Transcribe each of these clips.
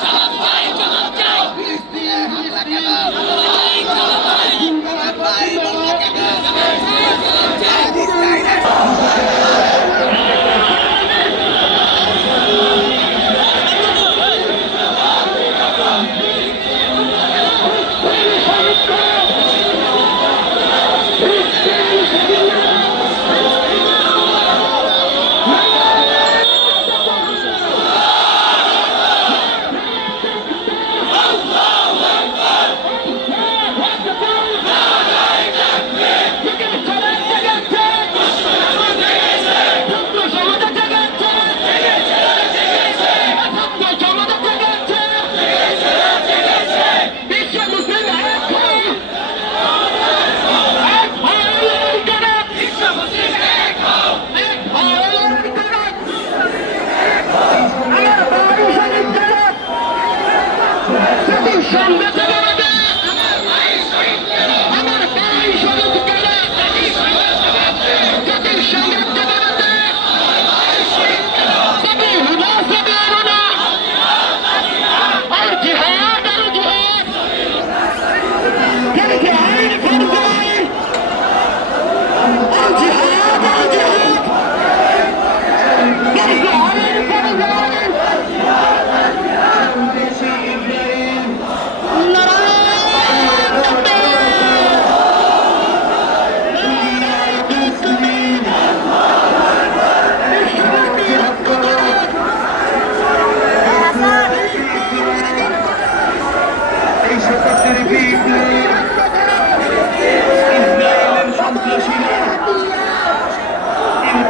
Come on.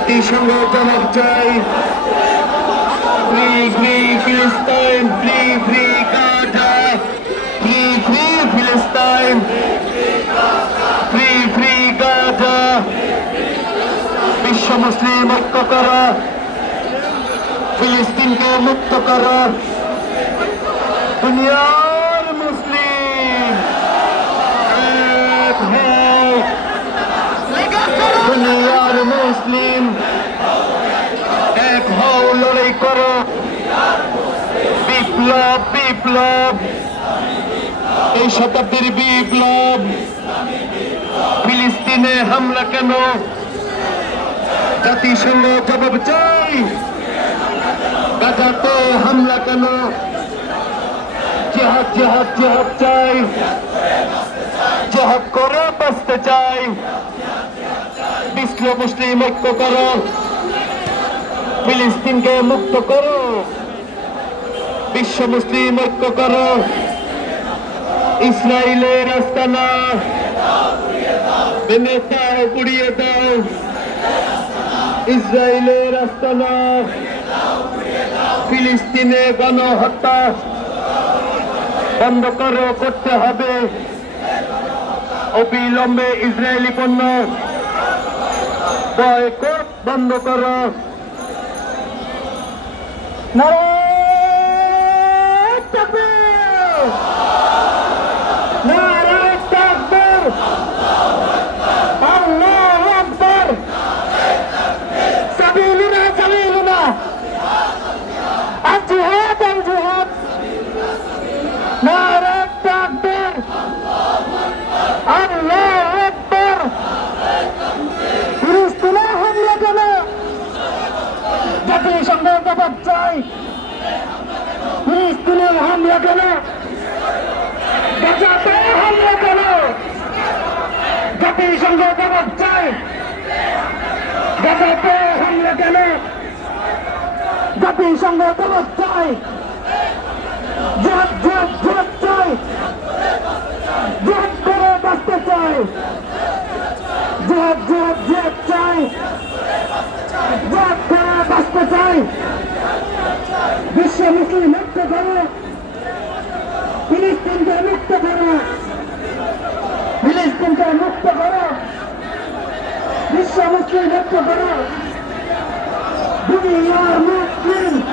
জাতিসংঘ জবাব চাই। Free free Palestine free free Gaza free free Palestine free free বিশ্ব মুসলিম মুক্ত করা। ফিলিস্তিনকে মুক্ত করা। দুনিয়ার বিপ্লব। এই শতাব্দীর বিপ্লব। ফিলিস্তিনে হামলা কেন? জাতিসংঘ জবাব চাই। গাজাতে হামলা কেন? জেহাদ জেহাদ জেহাদ চাই। জেহাদ করে বাঁচতে চাই। বিশ্ব মুসলিম ঐক্য করো। ফিলিস্তিনকে মুক্ত করো। বিশ্ব মুসলিম ঐক্য করো। ইসরায়েলের আস্তানা। ভেঙে পুড়িয়ে দাও। ইসরায়েলের আস্তানা। ফিলিস্তিনে গণহত্যা। বন্ধ করো, করতে হবে। অবিলম্বে ইসরায়েলি পণ্য। বয়কট বন্ধ করো। নারায়ণ الجهاد الجهاد نار التكبير الله اكبر ফিলিস্তিনে হামলা কেন জাতিসংঘ জবাব চাই ফিলিস্তিনে হামলা কেন গাজাতে হামলা কেন জাতিসংঘ জবাব চাই গাজাতে হামলা কেন জাতিসংঘ জবাব চাই। জেহাদ জেহাদ জেহাদ চাই। জেহাদ করে বাঁচতে চাই। জেহাদ জেহাদ জেহাদ চাই। জেহাদ করে বিশ্ব মুসলিম মুক্ত করো। ফিলিস্তিনকে মুক্ত করো। ফিলিস্তিনকে মুক্ত করো। বিশ্ব মুসলিম মুক্ত করো। Bugün yarın, yarın.